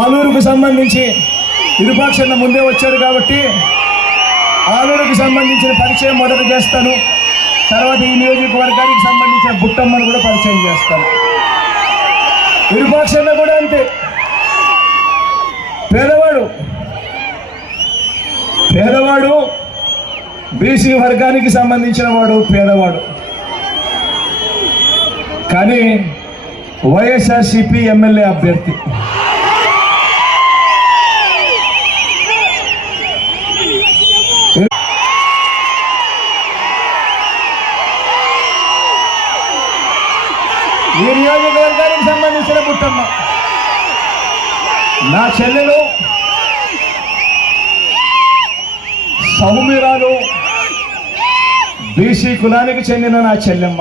ఆలూరుకు సంబంధించి విరూపాక్షన్న ముందే వచ్చాడు కాబట్టి ఆలూరుకు సంబంధించిన పరిచయం మొదట చేస్తాను. తర్వాత ఈ నియోజకవర్గానికి సంబంధించిన బుట్టమ్మను కూడా పరిచయం చేస్తాను. విరూపాక్షన్న కూడా అంతే, పేదవాడు బీసీ వర్గానికి సంబంధించిన వాడు, పేదవాడు. కానీ వైఎస్ఆర్సీపీ ఎమ్మెల్యే అభ్యర్థి. ఈ నియోజకవర్గానికి సంబంధించిన బుట్టమ్మ నా చెల్లెలు, సౌమ్యురాలు, బీసీ కులానికి చెందిన నా చెల్లెమ్మ.